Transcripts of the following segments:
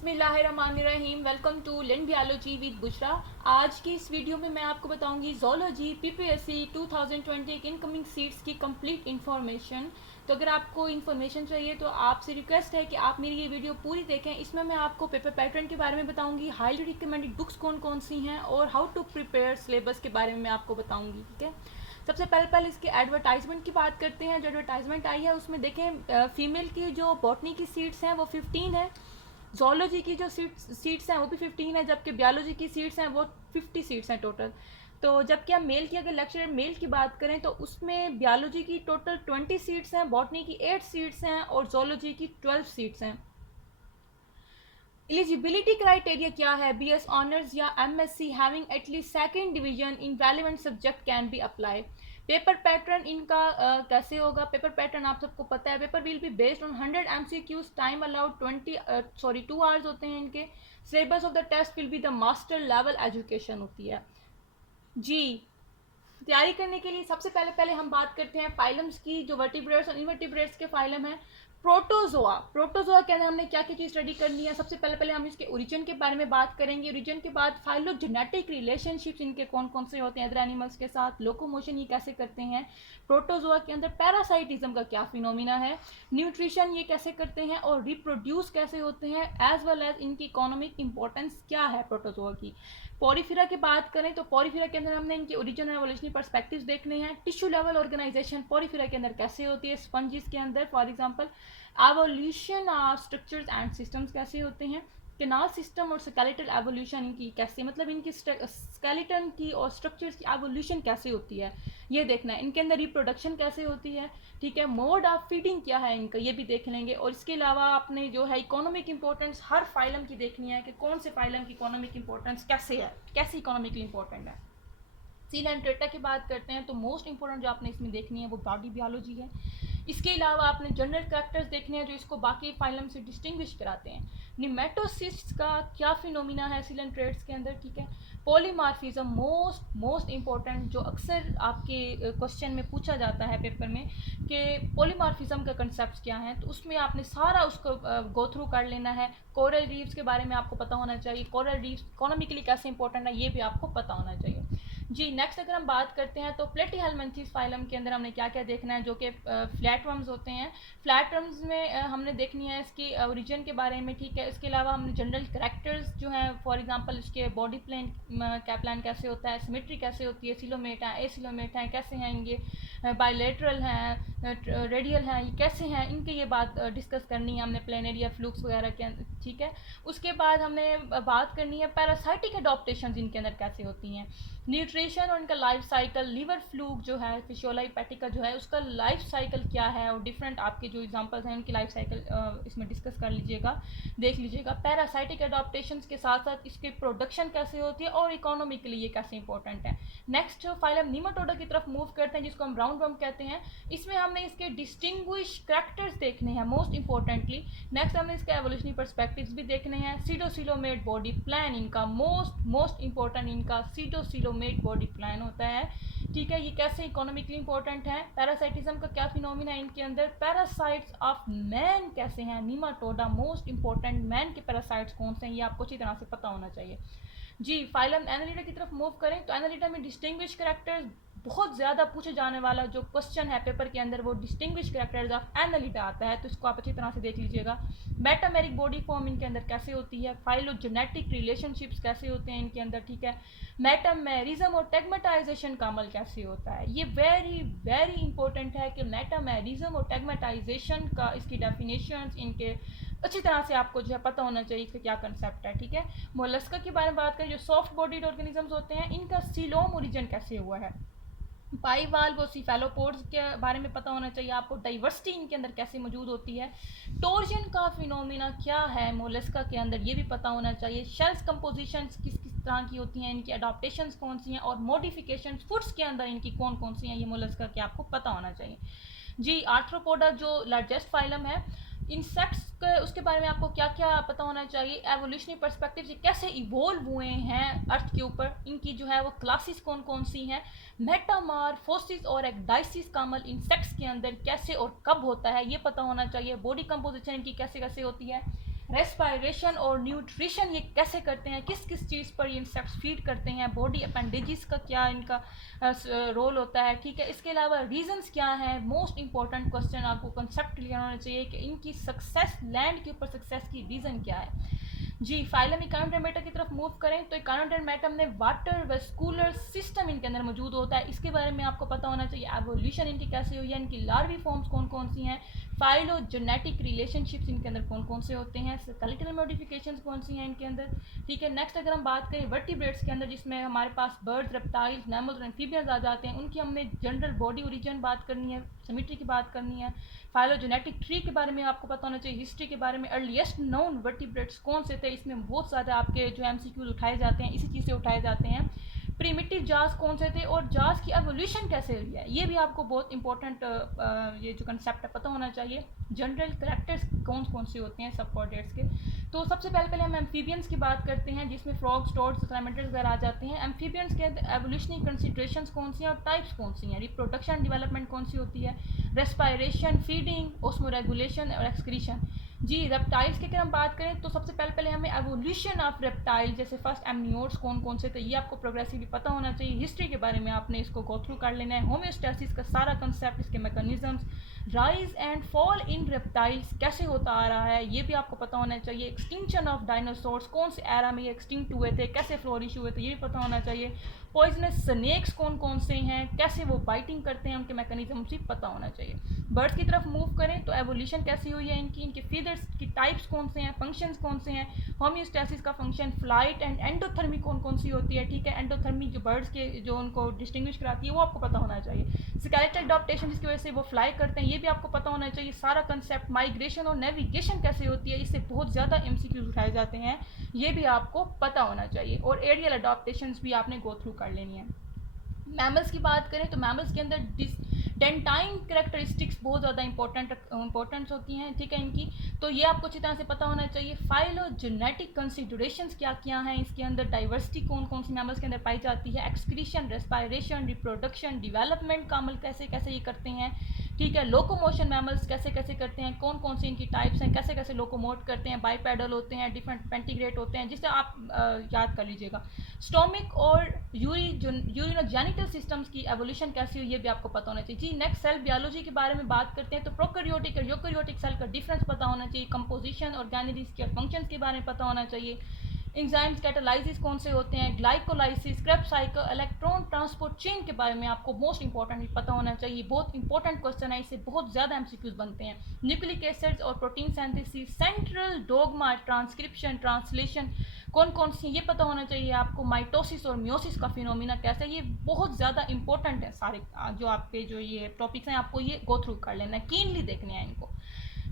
बिस्मिल्लाहिर्रहमानिर्रहीम। Welcome to learn biology with Bushra. आज की इस वीडियो में मैं आपको बताऊंगी ज़ूलॉजी पीपीएससी 2020 के इनकमिंग सीट्स की कंप्लीट इन्फॉर्मेशन। तो अगर आपको इन्फॉर्मेशन चाहिए तो आपसे रिक्वेस्ट है कि आप मेरी ये वीडियो पूरी देखें। इसमें मैं आपको पेपर पैटर्न के बारे में बताऊंगी, हाईली रिकमेंडेड बुक्स कौन कौन सी हैं और हाउ टू प्रिपेयर सिलेबस के बारे में मैं आपको बताऊँगी। ठीक है, सबसे पहले इसके एडवर्टाइजमेंट की बात करते हैं। जो एडवर्टाइजमेंट आई है उसमें देखें, फीमेल की जो बॉटनी की सीट्स हैं वो 15 है, जोलॉजी की जो सीट्स हैं वो भी 15 है, जबकि बायोलॉजी की सीट्स हैं वो 50 सीट्स हैं टोटल। तो जबकि हम मेल की अगर लेक्चर मेल की बात करें तो उसमें बायोलॉजी की टोटल 20 सीट्स हैं, बॉटनी की 8 सीट्स हैं और जोलॉजी की 12 सीट्स हैं। एलिजिबिलिटी क्राइटेरिया क्या है? बीएस ऑनर्स या MSc having at least second division in relevant subject can be apply. Paper pattern इनका कैसे होगा? पेपर पैटर्न आप सबको पता है, paper will be based on 100 MCQs, time allowed 2 hours होते हैं इनके। Syllabus of the test will be the master level education होती है। जी, तैयारी करने के लिए सबसे पहले हम बात करते हैं फाइलम्स की, जो वर्टिब्रेट्स और इनवर्टिब्रेट्स के फाइलम हैं। प्रोटोजोआ के अंदर हमने क्या क्या चीज़ स्टडी करनी है? सबसे पहले हम इसके ओरिजिन के बारे में बात करेंगे। ओरिजिन के बाद फाइलोजेनेटिक रिलेशनशिप्स इनके कौन कौन से होते हैं अदर एनिमल्स के साथ, लोकोमोशन ये कैसे करते हैं, प्रोटोजोआ के अंदर पैरासाइटिज्म का क्या फिनोमिना है, न्यूट्रिशन ये कैसे करते हैं और रिप्रोड्यूस कैसे होते हैं, एज वेल एज इनकी इकोनॉमिक इंपॉर्टेंस क्या है प्रोटोजोआ की। पॉरीफिरा की बात करें तो पॉरीफिरा के अंदर हमने इनके ओरिजिन और एवोल्यूशनरी पर्सपेक्टिव्स देखने हैं। टिश्यू लेवल ऑर्गेनाइजेशन पॉरीफिरा के अंदर कैसे होती है, स्पंजिस के अंदर for example evolution of structures and systems कैसे होते हैं, कैनाल सिस्टम और स्केलेटल एवोल्यूशन इनकी कैसे, मतलब इनकी स्केलेटन की और स्ट्रक्चर्स की एवोल्यूशन कैसे होती है ये देखना है। इनके अंदर रिप्रोडक्शन कैसे होती है, ठीक है, मोड ऑफ फीडिंग क्या है इनका ये भी देख लेंगे। और इसके अलावा आपने जो है इकोनॉमिक इंपॉर्टेंस हर फाइलम की देखनी है कि कौन से फाइलम की इकोनॉमिक इंपॉर्टेंस कैसे है, कैसे इकोनॉमिकली इंपॉर्टेंट है। सील एंड डेटा की बात करते हैं तो मोस्ट इंपॉर्टेंट जो आपने इसमें देखनी है वो बॉडी बायोलॉजी है। इसके अलावा आपने जनरल कैरेक्टर्स देखने हैं जो इसको बाकी फाइलम से डिस्टिंग्विश कराते हैं। निमेटोसिस्ट का क्या फिनोमिना है सील एंड ट्रेड्स के अंदर, ठीक है। पॉलीमार्फिज्म मोस्ट इंपॉर्टेंट जो अक्सर आपके क्वेश्चन में पूछा जाता है पेपर में कि पॉलीमार्फिज्म का कंसेप्ट क्या है, तो उसमें आपने सारा उसको गो थ्रू कर लेना है। कोरल रीफ्स के बारे में आपको पता होना चाहिए, कोरल रीफ्स इकोनॉमिकली कैसे इंपॉर्टेंट है ये भी आपको पता होना चाहिए। जी, नेक्स्ट अगर हम बात करते हैं तो प्लेटीहेलमिन्थेस फाइलम के अंदर हमने क्या क्या देखना है, जो कि फ्लैटवर्म्स होते हैं। फ्लैटवर्म्स में हमने देखनी है इसकी ओरिजिन के बारे में, ठीक है। इसके अलावा हमने जनरल कैरेक्टर्स जो हैं फॉर एग्जांपल इसके बॉडी प्लान क्या प्लान कैसे होता है, सिमेट्री कैसे होती है, सिलोमेट हैं, एसिलोमेट हैं, कैसे हैं इनके, बायलेटरल हैं, रेडियल हैं, ये कैसे हैं इनके, ये बात डिस्कस करनी है हमने प्लेनेरिया फ्लूक्स वगैरह के अंदर, ठीक है। उसके बाद हमने बात करनी है पैरासाइटिक अडॉप्टेशन इनके अंदर कैसे होती हैं, न्यूट्रिशन और इनका लाइफ साइकिल, लीवर फ्लूक जो है फिशियोला हेपेटिका जो है उसका लाइफ साइकिल क्या है और डिफरेंट आपके जो एग्जांपल्स हैं उनकी लाइफ साइकिल इसमें डिस्कस कर लीजिएगा, देख लीजिएगा। पैरासाइटिक अडॉप्टेशंस के साथ साथ इसकी प्रोडक्शन कैसे होती है और इकोनॉमिकली ये कैसे इंपॉर्टेंट है। नेक्स्ट फाइलम नीमाटोडा की तरफ मूव करते हैं जिसको हम राउंड वर्म कहते हैं। इसमें हमने इसके डिस्टिंग्विश कैरेक्टर्स देखने हैं मोस्ट इंपॉर्टेंटली। नेक्स्ट हमने इसके एवोल्यूशनरी पर्सपेक्टिव्स भी देखने हैं। सीडोसिलोमेट बॉडी प्लान इनका मोस्ट इंपॉर्टेंट इनका सीडोसिलोमेट बॉडी प्लान होता है, ठीक है। ये कैसे इकोनॉमिकली इंपॉर्टेंट है। पैरासाइटिज्म का क्या फिनोमिना है इनके अंदर, पैरासाइट्स ऑफ मैन कैसे हैं, नीमाटोडा मोस्ट इंपॉर्टेंट मैन के पैरासाइट्स कौन से हैं ये आपको अच्छी तरह से पता होना चाहिए। जी, फाइलम एनालिटा की तरफ मूव करें तो एनालिटा में डिस्टिंग्विश कैरेक्टर्स बहुत ज़्यादा पूछे जाने वाला जो क्वेश्चन है पेपर के अंदर वो डिस्टिंग्विश कैरेक्टर्स ऑफ एनालिटा आता है, तो इसको आप अच्छी तरह से देख लीजिएगा। मेटामेरिक बॉडी फॉर्म इनके अंदर कैसे होती है, फाइलोजेनेटिक रिलेशनशिप्स कैसे होते हैं इनके अंदर, ठीक है। मेटामेरिज्म और टेगमेटाइजेशन का अमल कैसे होता है, ये वेरी इंपॉर्टेंट है कि मेटामेरिज्म और टेगमेटाइजेशन का इसकी डेफिनेशंस इनके अच्छी तरह से आपको जो है पता होना चाहिए इसका क्या कंसेप्ट है, ठीक है। मोलस्का के बारे में बात करें जो सॉफ्ट बॉडीड ऑर्गेनिजम्स होते हैं इनका सीलोम ओरिजिन कैसे हुआ है। बाइवाल्व और सीफेलोपोड्स के बारे में पता होना चाहिए आपको, डाइवर्सिटी इनके अंदर कैसे मौजूद होती है, टोर्जन का फिनोमिना क्या है मोलस्का के अंदर ये भी पता होना चाहिए, शेल्स कंपोजिशंस किस किस तरह की होती हैं, इनकी अडॉप्टेशंस कौन सी हैं और मॉडिफिकेशंस फूड्स के अंदर इनकी कौन कौन सी हैं ये मोलस्का के आपको पता होना चाहिए। जी, आर्थ्रोपोडा जो लार्जेस्ट फाइलम है, इंसेक्ट्स उसके बारे में आपको क्या क्या पता होना चाहिए, एवोल्यूशनरी पर्सपेक्टिव से कैसे इवोल्व हुए हैं अर्थ के ऊपर, इनकी जो है वो क्लासेस कौन कौन सी हैं, मेटामॉर्फोसिस और एक्डाइसिस का अमल इंसेक्ट्स के अंदर कैसे और कब होता है ये पता होना चाहिए, बॉडी कंपोजिशन इनकी कैसे कैसे होती है। रेस्पायरेशन और न्यूट्रिशन ये कैसे करते हैं, किस किस चीज़ पर ये इंसेक्ट्स फीड करते हैं, बॉडी अपेंडेजेस का क्या इनका रोल होता है, ठीक है। इसके अलावा रीजंस क्या हैं, मोस्ट इंपॉर्टेंट क्वेश्चन आपको कंसेप्ट क्लियर होना चाहिए कि इनकी सक्सेस, लैंड के ऊपर सक्सेस की रीज़न क्या है। जी, फाइलम इकानोडेर्मेटा की तरफ मूव करें तो इकानोडेर्मेटा में वाटर वेस्कुलर सिस्टम इनके अंदर मौजूद होता है, इसके बारे में आपको पता होना चाहिए। एवोल्यूशन इनकी कैसे हुई है, इनकी लार्वी फॉर्म्स कौन कौन सी हैं, फाइलोजेनेटिक रिलेशनशिप्स इनके अंदर कौन कौन से होते हैं, स्केलेटल मॉडिफिकेशंस कौन सी हैं इनके अंदर, ठीक है। नेक्स्ट अगर हम बात करें वर्टिब्रेट्स के अंदर, जिसमें हमारे पास बर्ड्स, रेप्टाइल्स, मैमल्स और एम्फीबियंस आ जाते हैं, उनकी हमने जनरल बॉडी ओरिजिन बात करनी है, सिमेट्री की बात करनी है। फाइलोजेनेटिक ट्री के बारे में आपको पता होना चाहिए, हिस्ट्री के बारे में, अर्लीस्ट नोन वर्टिब्रेट्स कौन से थे, इसमें बहुत ज़्यादा आपके जो एमसीक्यूज उठाए जाते हैं, इसी चीज़ से उठाए जाते हैं। प्रीमिटिव जाज कौन से थे और जाज की एवोल्यूशन कैसे हुई है, ये भी आपको बहुत इंपॉर्टेंट ये जो कंसेप्ट है पता होना चाहिए। जनरल करेक्टर्स कौन कौन से होते हैं सब कॉर्डेट्स के। तो सबसे पहले हम एम्फीबियंस की बात करते हैं, जिसमें फ्रॉग्स, टॉड्स, सैलमेंडर्स वगैरह आ जाते हैं। एम्फीबियंस के एवोल्यूशनरी कंसिडरेशंस कौन सी हैं और टाइप्स कौन सी हैं, रिप्रोडक्शन डेवलपमेंट कौन सी होती है, रेस्पायरेशन, फीडिंग, ओस्मोरेगुलेशन और एक्सक्रीशन। जी, रेप्टाइल्स की अगर हम बात करें तो सबसे पहले हमें एवोल्यूशन ऑफ रेप्टाइल, जैसे फर्स्ट एमनियोट्स कौन कौन से थे, ये आपको प्रोग्रेसिवली पता होना चाहिए। हिस्ट्री के बारे में आपने इसको गो थ्रू कर लेना है, होम्योस्टेसिस का सारा कंसेप्ट, इसके mechanisms, rise and fall in reptiles कैसे होता आ रहा है, ये भी आपको पता होना चाहिए। एक्सटिंक्शन ऑफ डायनासोर्स, कौन से एरा में ये एक्सटिंक्ट हुए थे, कैसे फ्लोरिश हुए थे, ये भी पता होना चाहिए। पॉइजनस स्नेक्स कौन कौन से हैं, कैसे वो बाइटिंग करते हैं, उनके मैकेनिज्म भी पता होना चाहिए। बर्ड्स की तरफ मूव करें तो एवोल्यूशन कैसी हुई है इनकी, इनके फीदर्स की टाइप्स कौन से हैं, फंक्शंस कौन से हैं, होम्योस्टेसिस का फंक्शन, फ्लाइट एंड एंडोथर्मी कौन कौन सी होती है, ठीक है। एंडोथर्मी जो बर्ड्स के जो उनको डिस्टिंग्विश कराती है वो आपको पता होना चाहिए। स्केलेटल अडॉप्टेशन जिसकी वजह से वो फ्लाई करते हैं, ये भी आपको पता होना चाहिए। सारा कंसेप्ट, माइग्रेशन और नेविगेशन कैसे होती है, इससे बहुत ज़्यादा एमसीक्यूज उठाए जाते हैं, ये भी आपको पता होना चाहिए। और एरियल अडॉप्टेशंस भी आपने गो थ्रू कर लेनी है। मैमल्स की बात करें तो मैमल्स के अंदर डेंटाइन करेक्टरिस्टिक्स बहुत ज़्यादा इंपॉर्टेंस होती हैं, ठीक है इनकी, तो ये आपको अच्छी तरह से पता होना चाहिए। फाइलोजेनेटिक कंसिडरेशंस क्या क्या हैं इसके अंदर, डाइवर्सिटी कौन कौन सी मैमल्स के अंदर पाई जाती है, एक्सक्रीशन, रेस्पायरेशन, रिप्रोडक्शन, डेवलपमेंट का अमल कैसे कैसे ये करते हैं, ठीक है। लोकोमोशन मैमल्स कैसे कैसे करते हैं, कौन कौन सी इनकी टाइप्स हैं, कैसे कैसे लोकोमोट करते हैं, बाईपैडल होते हैं, डिफरेंट पेंटीग्रेट होते हैं, जिससे आप याद कर लीजिएगा। स्टोमिक और यूरिनोजेनिटल सिस्टम्स की एवोल्यूशन कैसी हुई, ये भी आपको पता होना चाहिए। जी, नेक्स्ट सेल बायोलॉजी के बारे में बात करते हैं तो प्रोकैरियोटिक और यूकैरियोटिक सेल का डिफरेंस पता होना चाहिए, कंपोजिशन, ऑर्गेनेलिस के फंक्शंस के बारे में पता होना चाहिए। एंजाइम्स, कैटालाइसिस कौन से होते हैं, glycolysis, Krebs cycle, electron transport chain के बारे में आपको मोस्ट इंपॉर्टेंट पता होना चाहिए। बहुत इंपॉर्टेंट क्वेश्चन है, इससे बहुत ज़्यादा एमसीक्यूज बनते हैं। न्यूक्लिक एसिड्स और protein synthesis, central dogma, transcription, translation कौन कौन सी, ये पता होना चाहिए आपको। माइटोसिस और मियोसिस का फिनोमिना कैसा है, ये बहुत ज़्यादा इंपॉर्टेंट है। सारे जो आपके जो ये टॉपिक्स हैं आपको ये गो थ्रू कर लेना है, कीनली देखने हैं इनको।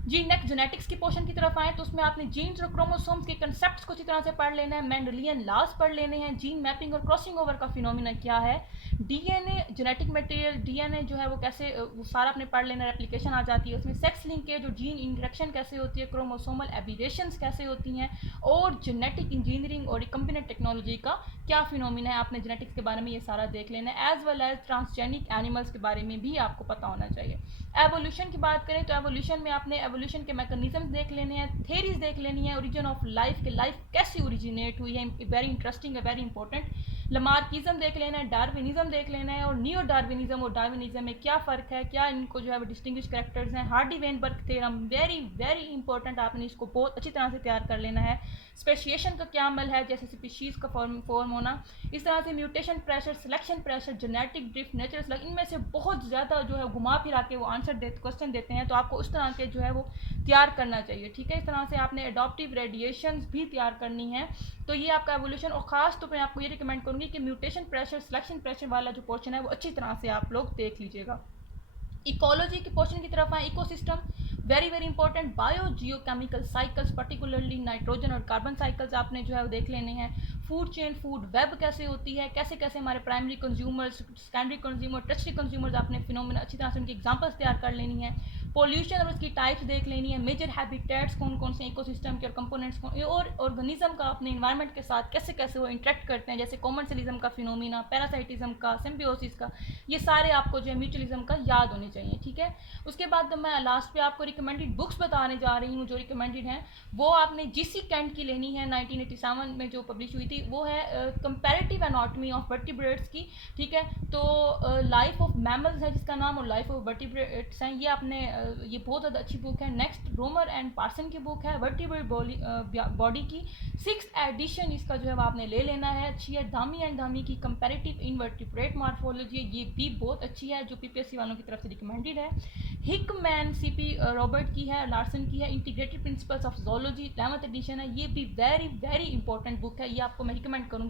जी, नेक्स्ट जेनेटिक्स की पोर्शन की तरफ आए तो उसमें आपने जीन्स और क्रोमोसोम्स के कंसेप्ट्स को अच्छी तरह से पढ़ लेना है, मेंडेलियन लॉज पढ़ लेने हैं, जीन मैपिंग और क्रॉसिंग ओवर का फिनोमिना क्या है, डीएनए, जेनेटिक मटेरियल, डीएनए जो है वो कैसे, वो सारा आपने पढ़ लेना, रेप्लिकेशन आ जाती है उसमें, सेक्स लिंकेज और जीन इंटरेक्शन कैसे होती है, क्रोमोसोमल एबिरेशंस कैसे होती हैं, और जेनेटिक इंजीनियरिंग और रिकम्बिनेंट टेक्नोलॉजी का क्या फिनोमिना है, आपने जेनेटिक्स के बारे में ये सारा देख लेना है। As well as transgenic animals के बारे में भी आपको पता होना चाहिए। एवोल्यूशन की बात करें तो एवोल्यूशन में आपने एवोल्यूशन के मैकेनिज्म देख लेने हैं, थेरीज देख लेनी है, ओरिजिन ऑफ लाइफ के लाइफ कैसे ओरिजिनेट हुई है, वेरी इंटरेस्टिंग है, वेरी इंपॉर्टेंट। लमार्किज्म देख लेना है, डार्विनिज्म देख लेना है, और नियो डार्विनिज्म और डार्विनिज्म में क्या फ़र्क है, क्या इनको जो है वो डिस्टिंग्विश कैरेक्टर्स हैं। Hardy Weinberg theorem, very very important, आपने इसको बहुत अच्छी तरह से तैयार कर लेना है। स्पेशिएशन का क्या अमल है, जैसे स्पीशीज़ का फॉर्म होना, इस तरह से mutation pressure, selection pressure, genetic drift, natural selection, इनमें से बहुत ज़्यादा जो है घुमा फिरा के वो आंसर क्वेश्चन देते हैं, तो आपको उस तरह के जो है वो तैयार करना चाहिए, ठीक है। इस तरह से आपने एडॉप्टिव रेडिएशंस भी तैयार करनी है। तो ये आपका एवोल्यूशन, और ख़ास तौर पर आपको ये रिकमेंड करूँगी कि म्यूटेशन प्रेशर, सिलेक्शन प्रेशर वाला जो पोर्शन है वो अच्छी तरह से आप लोग देख लीजिएगा। इकोलॉजी के पोर्शन की तरफ आए, ecosystem very very important, bio geochemical cycles, particularly nitrogen और कार्बन साइकिल्स आपने जो है वो देख लेने हैं। फूड चेन, फूड वेब कैसे होती है, कैसे कैसे हमारे primary consumers, secondary consumer, tertiary consumers, आपने फिनोमेना अच्छी तरह से उनकी एग्जांपल्स तैयार कर लेनी है। पोल्यूशन और उसकी टाइप्स देख लेनी है, मेजर हैबिटेट्स कौन कौन से इकोसिस्टम के और कंपोनेंट्स कौन, और ऑर्गेनिज्म का अपने इन्वायरमेंट के साथ कैसे कैसे वो इंटरेक्ट करते हैं, जैसे कॉमर्शलिज्म का फिनोमिना, पैरासाइटिज्म का, सिम्बियोसिस का, ये सारे आपको जो है म्यूचुअलिज्म का याद होने चाहिए, ठीक है। उसके बाद मैं लास्ट पे आपको रिकमेंडेड बुक्स बताने जा रही हूँ जो रिकमेंडेड हैं, वो आपने जीसी कैंट की लेनी है, 1987 में जो पब्लिश हुई थी, वो है कंपैरेटिव एनाटॉमी ऑफ वर्टिब्रेट्स की, ठीक है। तो लाइफ ऑफ मैमल्स है जिसका नाम, और लाइफ ऑफ वर्टिब्रेट्स हैं, ये आपने ये बहुत ज़्यादा अच्छी बुक है। नेक्स्ट रोमर एंड पार्सन की बुक है वर्टिब्रेट बॉडी की, 6th एडिशन इसका जो है वो आपने ले लेना है, अच्छी है। धामी एंड धामी की कंपैरेटिव इनवर्टिब्रेट मार्फोलॉजी, ये भी बहुत अच्छी है, जो पीपीएससी वालों की तरफ से रिकमेंडेड है। हिकमैन सीपी रॉबर्ट की है, लार्सन की है, integrated principles of zoology 11th edition है, ये भी वेरी वेरी इंपॉर्टेंट बुक है, ये आपको मैं रिकमेंड करूँगी।